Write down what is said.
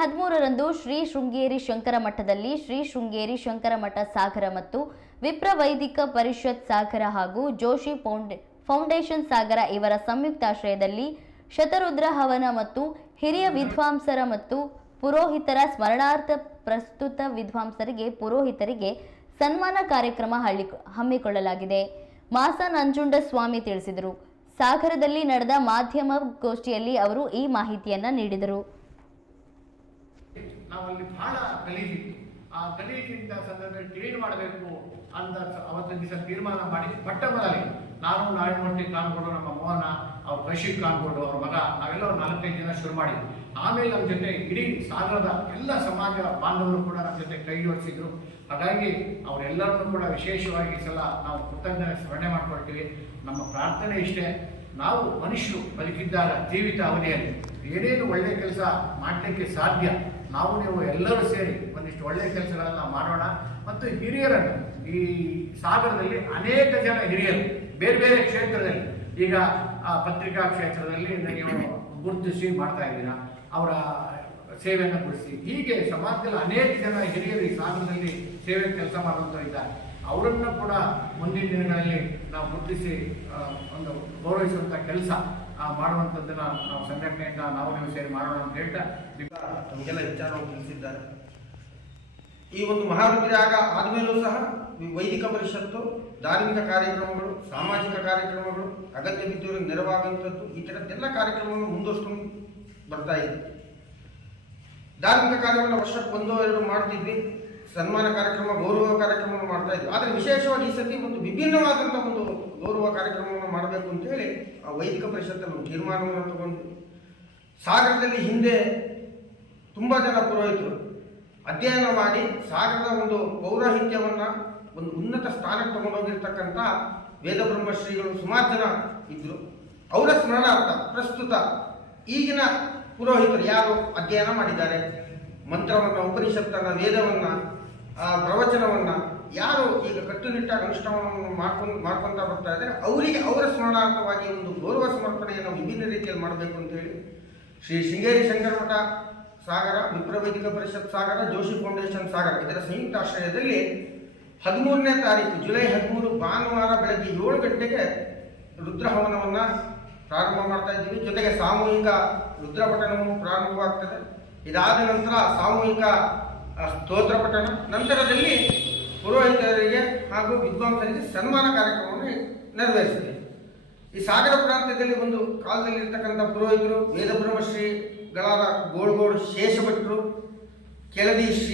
13ರಂದು ಶ್ರೀ ಶೃಂಗೇರಿ ಶಂಕರ ಮಠದಲ್ಲಿ ಶ್ರೀ ಶೃಂಗೇರಿ ಶಂಕರ ಮಠ ಸಾಗರ ಮತ್ತು ವಿಪ್ರ ವೈದಿಕ ಪರಿಷತ್ ಸಾಗರ ಹಾಗೂ ಜೋಶಿ ಫೌಂಡೇಶನ್ ಸಾಗರ ಇವರ ಸಂಯುಕ್ತಾಶ್ರಯದಲ್ಲಿ ಶತರುದ್ರ ಹವನ ಮತ್ತು ಹಿರಿಯ ವಿದ್ವಾಂಸರ ಮತ್ತು ಪುರೋಹಿತರ ಸ್ಮರಣಾರ್ಥ ಪ್ರಸ್ತುತ ವಿದ್ವಾಂಸರಿಗೆ ಪುರೋಹಿತರಿಗೆ ಸನ್ಮಾನ ಕಾರ್ಯಕ್ರಮ ಹಮ್ಮಿಕೊಳ್ಳಲಾಗಿದೆ. ಮಾಸ ನಂಜುಂಡಸ್ವಾಮಿ ತಿಳಿಸಿದರು. ಸಾಗರದಲ್ಲಿ ನಡೆದ ಮಾಧ್ಯಮ ಗೋಷ್ಠಿಯಲ್ಲಿ ಅವರು ಈ ಮಾಹಿತಿಯನ್ನ ನೀಡಿದರು. ನಾವಲ್ಲಿ ಬಹಳ ಗಲೀಜಿತ್ತು. ಆ ಗಲೀಜಿಂದ ಸಂದರ್ಭದಲ್ಲಿ ಕ್ಲೀನ್ ಮಾಡಬೇಕು ಅಂತ ಅವತ್ತಿನ ದಿವಸ ತೀರ್ಮಾನ ಮಾಡಿ ಮೊದಲೇ ನಾನು ನಾರಾಯಣಮೂರ್ತಿ ಕಾನ್ಗೋಡು, ನಮ್ಮ ಮೋಹನ, ಅವ್ರ ಕೌಶಿಕ್ ಕಾನ್ಗೋಡು, ಅವ್ರ ಮಗ, ನಾವೆಲ್ಲ 4-5 ಜನ ಶುರು ಮಾಡಿ ಆಮೇಲೆ ನಮ್ಮ ಜೊತೆ ಇಡೀ ಸಾಗರದ ಎಲ್ಲ ಸಮಾಜ ಬಾಂಧವರು ಕೂಡ ನಮ್ಮ ಜೊತೆ ಕೈ ಜೋಡಿಸಿದ್ರು. ಹಾಗಾಗಿ ಅವರೆಲ್ಲರನ್ನೂ ಕೂಡ ವಿಶೇಷವಾಗಿ ಈ ಸಲ ನಾವು ಕೃತಜ್ಞತೆ ಸ್ಮರಣೆ ಮಾಡ್ಕೊಳ್ತೀವಿ. ನಮ್ಮ ಪ್ರಾರ್ಥನೆ ಇಷ್ಟೇ, ನಾವು ಮನುಷ್ಯರು ಬದುಕಿದ್ದಾಗ ಜೀವಿತ ಅವಧಿಯಲ್ಲಿ ಏನೇನು ಒಳ್ಳೆಯ ಕೆಲಸ ಮಾಡಲಿಕ್ಕೆ ಸಾಧ್ಯ, ನಾವು ನೀವು ಎಲ್ಲರೂ ಸೇರಿ ಒಂದಿಷ್ಟು ಒಳ್ಳೆಯ ಕೆಲಸಗಳನ್ನು ಮಾಡೋಣ. ಮತ್ತು ಹಿರಿಯರನ್ನು ಈ ಸಾಗರದಲ್ಲಿ ಅನೇಕ ಜನ ಹಿರಿಯರು ಬೇರೆ ಬೇರೆ ಕ್ಷೇತ್ರದಲ್ಲಿ, ಈಗ ಪತ್ರಿಕಾ ಕ್ಷೇತ್ರದಲ್ಲಿ ನೀವು ಗುರುತಿಸಿ ಮಾಡ್ತಾ ಇದ್ದೀರಾ, ಅವರ ಸೇವೆಯನ್ನು ಗುರುತಿಸಿ, ಹೀಗೆ ಸಮಾಜದಲ್ಲಿ ಅನೇಕ ಜನ ಹಿರಿಯರು ಈ ಸಾಗರದಲ್ಲಿ ಸೇವೆ ಕೆಲಸ ಮಾಡುವಂಥ ಇದ್ದಾರೆ. ಅವರನ್ನು ಕೂಡ ಮುಂದಿನ ದಿನಗಳಲ್ಲಿ ನಾವು ಗುರುತಿಸಿ ಒಂದು ಗೌರವಿಸುವಂಥ ಕೆಲಸ ಮಾಡುವಂಥದ್ದನ್ನು ನಾವು ಸಂಘಟನೆಯಿಂದ ನಾವು ನೀವು ಸೇರಿ ಮಾಡೋಣ ಅಂತ ಹೇಳ್ತಾ ನಮಗೆಲ್ಲ ವಿಚಾರವನ್ನು ತಿಳಿಸಿದ್ದಾರೆ. ಈ ಒಂದು ಮಹಾರುದ್ರಯಾಗ ಆದಮೇಲೂ ಸಹ ವೈದಿಕ ಪರಿಷತ್ತು ಧಾರ್ಮಿಕ ಕಾರ್ಯಕ್ರಮಗಳು, ಸಾಮಾಜಿಕ ಕಾರ್ಯಕ್ರಮಗಳು, ಅಗತ್ಯ ಬಿದ್ದವರಿಗೆ ನೆರವಾಗುವಂಥದ್ದು, ಈ ಥರದ್ದೆಲ್ಲ ಕಾರ್ಯಕ್ರಮವನ್ನು ಮುಂದುವರಿಸ್ಕೊಂಡು ಬರ್ತಾ ಇದೆ. ಧಾರ್ಮಿಕ ಕಾರ್ಯವನ್ನು ವರ್ಷಕ್ಕೆ 1-2 ಮಾಡ್ತಿದ್ವಿ, ಸನ್ಮಾನ ಕಾರ್ಯಕ್ರಮ, ಗೌರವ ಕಾರ್ಯಕ್ರಮವನ್ನು ಮಾಡ್ತಾ ಇದ್ವಿ. ಆದರೆ ವಿಶೇಷವಾಗಿ ಈ ಸತಿ ಒಂದು ವಿಭಿನ್ನವಾದಂಥ ಒಂದು ಗೌರವ ಕಾರ್ಯಕ್ರಮವನ್ನು ಮಾಡಬೇಕು ಅಂತ ಹೇಳಿ ಆ ವೈದಿಕ ಪರಿಷತ್ತನ್ನು ತೀರ್ಮಾನವನ್ನು ತಗೊಂಡು, ಸಾಗರದಲ್ಲಿ ಹಿಂದೆ ತುಂಬ ಜನ ಪುರೋಹಿತರು ಅಧ್ಯಯನ ಮಾಡಿ ಸಾಗರದ ಒಂದು ಪೌರಾಹಿತ್ಯವನ್ನು ಒಂದು ಉನ್ನತ ಸ್ಥಾನಕ್ಕೆ ತಗೊಂಡೋಗಿರ್ತಕ್ಕಂಥ ವೇದಬ್ರಹ್ಮ ಶ್ರೀಗಳು ಸುಮಾರು ಜನ ಇದ್ದರು. ಅವರ ಸ್ಮರಣಾರ್ಥ ಪ್ರಸ್ತುತ ಈಗಿನ ಪುರೋಹಿತರು ಯಾರು ಅಧ್ಯಯನ ಮಾಡಿದ್ದಾರೆ, ಮಂತ್ರವನ್ನು, ಉಪನಿಷತ್ತನ್ನು, ವೇದವನ್ನು, ಪ್ರವಚನವನ್ನು ಯಾರು ಈಗ ಕಟ್ಟುನಿಟ್ಟಾಗಿ ಅನುಷ್ಠಾನವನ್ನು ಮಾಡ್ಕೊತಾ ಬರ್ತಾ ಇದ್ದಾರೆ, ಅವರಿಗೆ ಅವರ ಸ್ಮರಣಾರ್ಥವಾಗಿ ಒಂದು ಗೌರವ ಸಮರ್ಪಣೆಯನ್ನು ವಿಭಿನ್ನ ರೀತಿಯಲ್ಲಿ ಮಾಡಬೇಕು ಅಂತ ಹೇಳಿ ಶ್ರೀ ಶೃಂಗೇರಿ ಶಂಕರ ಮಠ ಸಾಗರ, ವಿಪ್ರ ವೈದಿಕ ಪರಿಷತ್ ಸಾಗರ, ಜೋಶಿ ಫೌಂಡೇಶನ್ ಸಾಗರ ಇದರ ಸಂಯುಕ್ತಾಶ್ರಯದಲ್ಲಿ 13ನೇ ತಾರೀಕು ಜುಲೈ 13 ಭಾನುವಾರ ಬೆಳಗ್ಗೆ 7 ಗಂಟೆಗೆ ರುದ್ರಹವನವನ್ನು ಪ್ರಾರಂಭ ಮಾಡ್ತಾ ಇದ್ದೀವಿ. ಜೊತೆಗೆ ಸಾಮೂಹಿಕ ರುದ್ರಪಠಣವು ಪ್ರಾರಂಭವಾಗ್ತದೆ. ಇದಾದ ನಂತರ ಸಾಮೂಹಿಕ ಸ್ತೋತ್ರ ಪಠಣ, ನಂತರದಲ್ಲಿ ಪುರೋಹಿತರಿಗೆ ಹಾಗೂ ವಿದ್ವಾಂಸರಿಗೆ ಸನ್ಮಾನ ಕಾರ್ಯಕ್ರಮವನ್ನು ನೆರವೇರಿಸಿದೆ. ಈ ಸಾಗರ ಪ್ರಾಂತ್ಯದಲ್ಲಿ ಒಂದು ಕಾಲದಲ್ಲಿ ಇರ್ತಕ್ಕಂಥ ಪುರೋಹಿತರು ವೇದಬ್ರಹ್ಮಶ್ರೀಗಳಾದ ಗೋಳ್ಗೋಡು ಶೇಷಭಟ್ರು, ಕೆಳದಿ ಶ್ರೀ